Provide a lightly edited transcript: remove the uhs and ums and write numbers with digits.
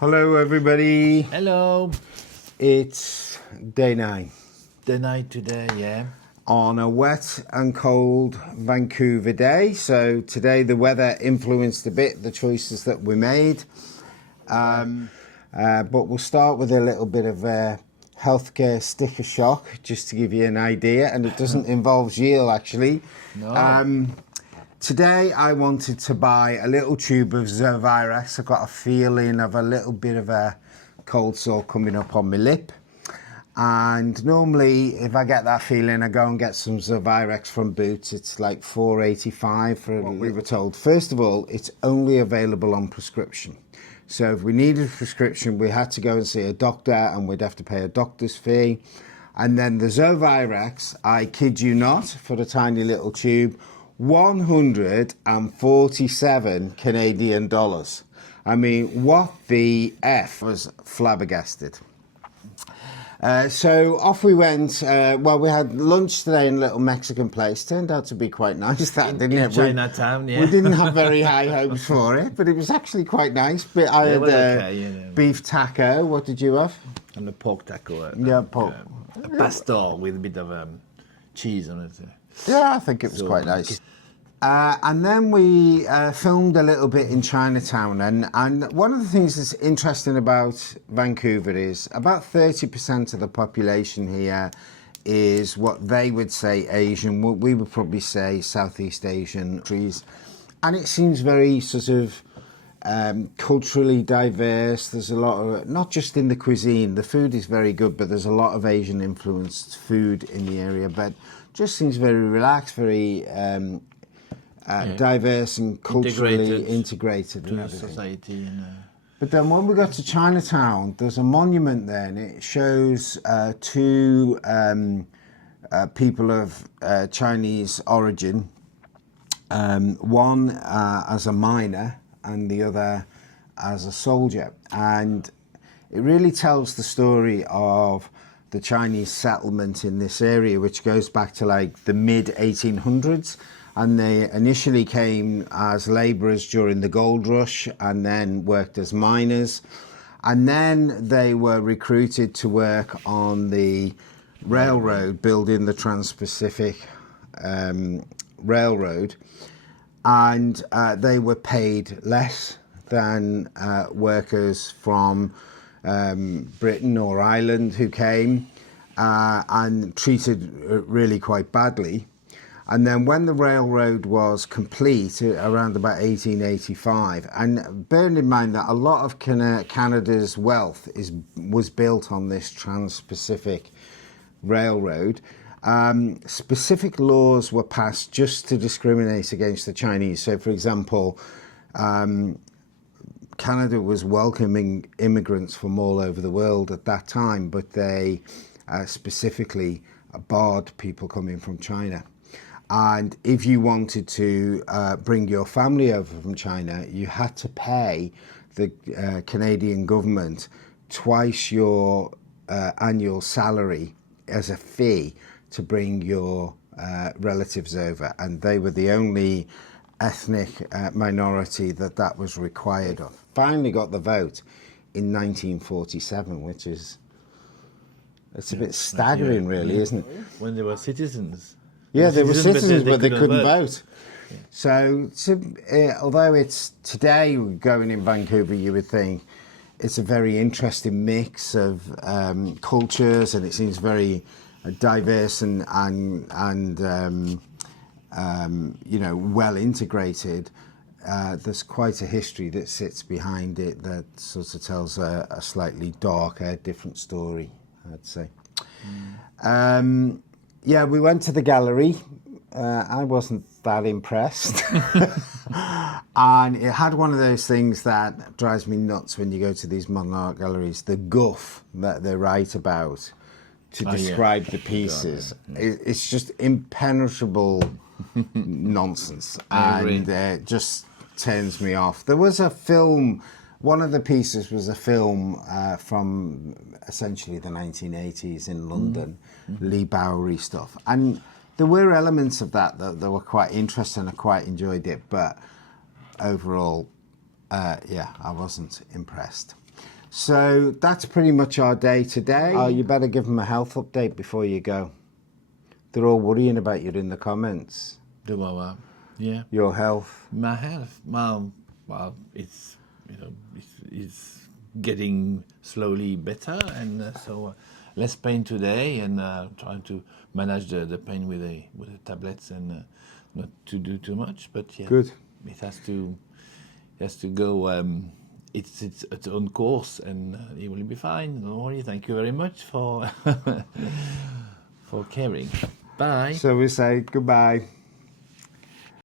Hello, everybody. Hello. It's day 9 The night today, yeah. on a wet and cold Vancouver day. So today the weather influenced a bit the choices that we made. But we'll start with a little bit of a healthcare sticker shock, just to give you an idea. And it doesn't involve Gilles, actually. No. Today I wanted to buy a little tube of Zervirex. I've got a feeling of a little bit of a cold sore coming up on my lip. And normally if I get that feeling, I go and get some Zervirex from Boots. It's like $4.85 for we were told. First of all, it's only available on prescription. So if we needed a prescription, we had to go and see a doctor and we'd have to pay a doctor's fee. And then the Zervirex, I kid you not, for the tiny little tube, 147 Canadian dollars. I mean, what the F? I was flabbergasted. So off we went. Well, we had lunch today in a little Mexican place. Turned out to be quite nice, that, didn't it? Chinatown, yeah. We didn't have very high hopes for it, but it was actually quite nice. But I had beef taco. What did you have? And a pork taco. Yeah, pork. A pastor with a bit of cheese on it. Yeah, I think it was quite nice. And then we filmed a little bit in Chinatown. And one of the things that's interesting about Vancouver is about 30% of the population here is what they would say Asian, what we would probably say Southeast Asian countries. And it seems very sort of culturally diverse. There's a lot of, not just in the cuisine, the food is very good, but there's a lot of Asian influenced food in the area, but just seems very relaxed, very diverse and culturally integrated to society. But then when we got to Chinatown, there's a monument there, and it shows two people of Chinese origin, one as a miner and the other as a soldier. And it really tells the story of the Chinese settlement in this area, which goes back to like the mid-1800s. And they initially came as labourers during the gold rush and then worked as miners. And then they were recruited to work on the railroad, building the Trans-Pacific Railroad. And they were paid less than workers from Britain or Ireland who came and treated really quite badly. And then when the railroad was complete around about 1885, and bearing in mind that a lot of Canada's wealth was built on this Trans-Pacific Railroad, specific laws were passed just to discriminate against the Chinese. So, for example, Canada was welcoming immigrants from all over the world at that time, but they specifically barred people coming from China. And if you wanted to bring your family over from China, you had to pay the Canadian government twice your annual salary as a fee to bring your relatives over. And they were the only ethnic minority that was required of. Finally got the vote in 1947, which is, it's a bit staggering, really, isn't it? When they were citizens. Yeah, they were citizens, but they couldn't vote. Yeah. So although it's today going in Vancouver, you would think it's a very interesting mix of cultures, and it seems very diverse and you know, well integrated. There's quite a history that sits behind it that sort of tells a slightly darker, different story, I'd say. Yeah, we went to the gallery. I wasn't that impressed. And it had one of those things that drives me nuts when you go to these modern art galleries, the guff that they write about to describe the pieces. It's just impenetrable nonsense. And it just turns me off. There was a film, one of the pieces was a film from essentially the 1980s in London, Lee Bowery stuff. And there were elements of that were quite interesting. I quite enjoyed it, but overall, Yeah, I wasn't impressed. So that's pretty much our day today. Oh, you better give them a health update before you go. They're all worrying about you in the comments. Yeah. Your health. My health, well, it's it's getting slowly better, and so less pain today, and trying to manage the pain with the tablets and not to do too much. But yeah, Good. it has to go. It's its own course, and it will be fine. Don't worry. Thank you very much for for caring. Bye. So we say goodbye.